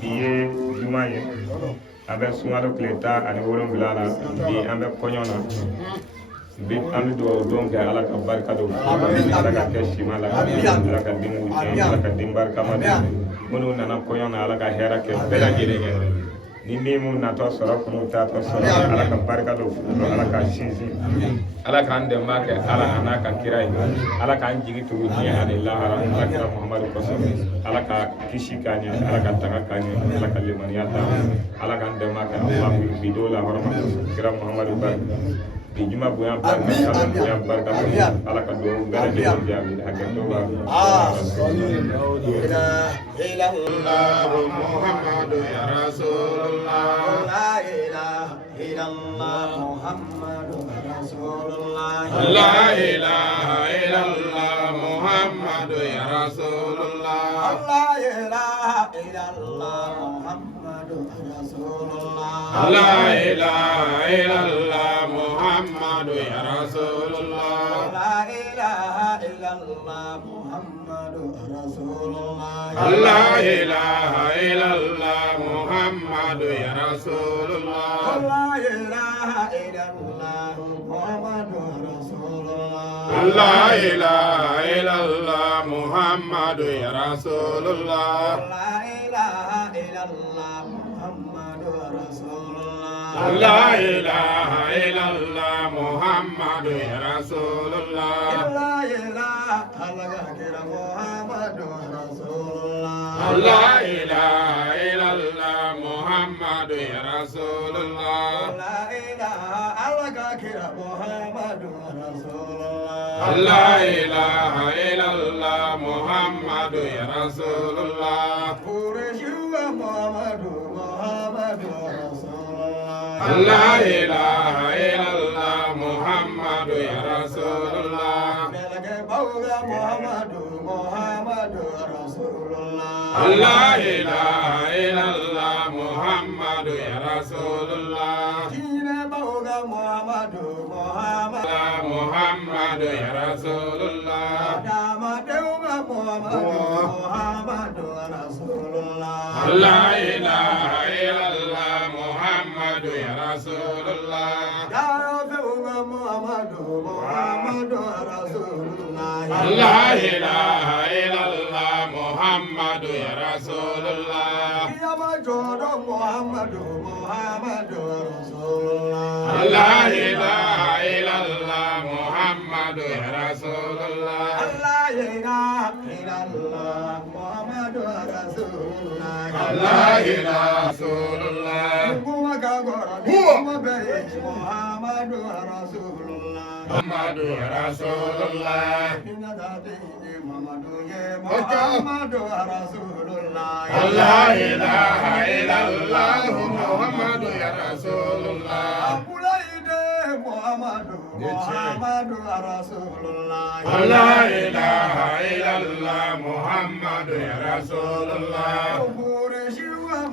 bi ye juma ye an bɛ sunkalo tile 17 la bi an bɛ kɔɲɔ na bi an bɛ dugawu don kɛ ala ka barika don ala ka kɛ sima la ala ka den wuli ala ka den barikama don minnu nana kɔɲɔ na ala ka hɛrɛ kɛ bɛɛ lajɛlen ye ni min mun natɔ sɔrɔ kunu tatɔ sɔrɔ ala ka barika don ala ka sinsin ala k'an dɛmɛ kɛ ala n'a ka kira ye ala k'an jigi tugu diɲɛ ani lahara ala kira muhamadu kosɔn ala ka kisi k'a ɲɛ ala ka tanga k'a ɲɛ ala ka limaniya d'a ma ala k'an dɛmɛ kɛ ala bi do la hɔrɔma kira muhamadu barika bi juma bonya barika sala bonya barika ala ka do bɛɛ lajɛlen jaabi hakɛ to wa muhammadu ya rasulullah la ilaha illallah muhammadu rasulullah la ilaha illallah muhammadu ya rasulullah la ilaha illallah muhammadu rasulullah la ilaha illallah muhammadu ya rasulullah la ilaha illallah muhammadu rasulullah la ilaha illallah muhammadu ya rasulullah la ilaha illallah muhammadu rasulullah la ilaha illallah muhammadu ya rasulullah la ilaha illallah muhammadu rasulullah la ilaha illallah muhammadu ya rasulullah la ilaha illallah muhammadu ya rasulullah la ilaha illallah muhammadu ya rasulullah la ilaha illallah muhammadu ya rasulullah la ilaha illallah muhammadu ya rasulullah muhammadu ya rasulullah la ilaha illallah muhammadu ya rasulullah la ilaha illallah muhammadu ya rasulullah la ilaha illallah muhammadu ya rasulullah la ilaha illallah muhammadu rasulullah la ilaha rasulullah muhammadu rasulullah muhammadu rasulullah muhammadu rasulullah la ilaha illallah muhammadu rasulullah muhammadu rasulullah la ilaha illallah muhammadu rasulullah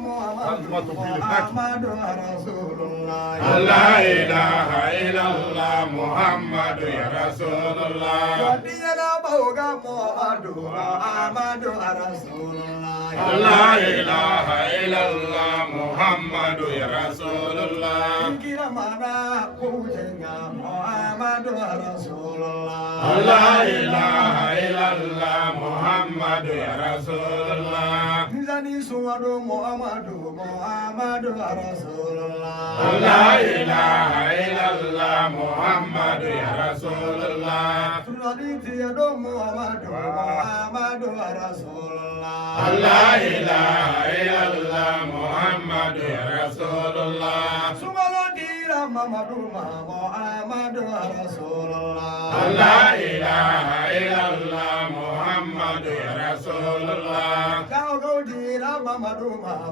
muhammadu rasulullah la ilaha illallah muhammadu rasulullah muhammadu rasulullah la ilaha illallah muhammadu rasulullah muhammadu rasulullah la ilaha illallah muhammadu rasulullah muhammadu rasulullah la ilaha illallah muhammadu rasulullah muhammadu rasulullah la ilaha illallah muhammadu rasulullah muhammadu rasulullah la ilaha illallah muhammadu rasulullah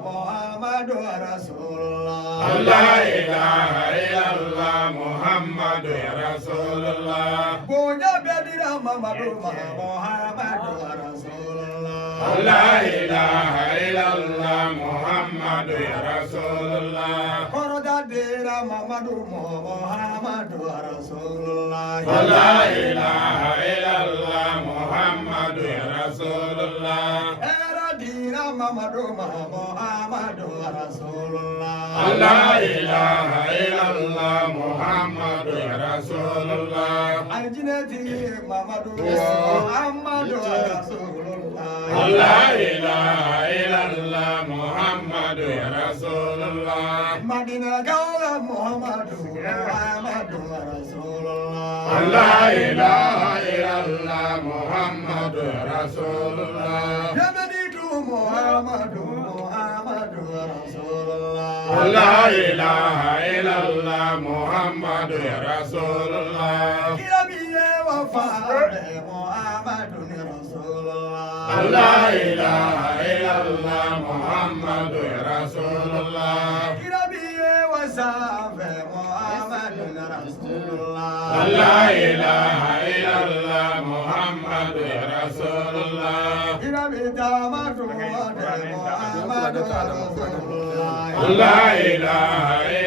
muhammadu rasulullah la ilaha illallah muhammadu rasulullah muhammadu rasulullah la ilaha illallah muhammadu rasulullah muhammadu rasulullah la ilaha illallah muhammadu rasulullah muhammadu لا إله إلا الله محمد رسول الله الجنة محمد رسول الله لا إله إلا الله محمد رسول الله مدينة قول محمد رسول الله لا إله إلا الله محمد رسول الله يا مدينة محمد رسول الله لا إله إلا الله محمد رسول الله كرمي وفاء محمد رسول الله لا إله إلا الله محمد رسول الله كرمي وساف محمد رسول الله لا إله إلا الله محمد رسول الله كرمي دامت محمد رسول الله لا إله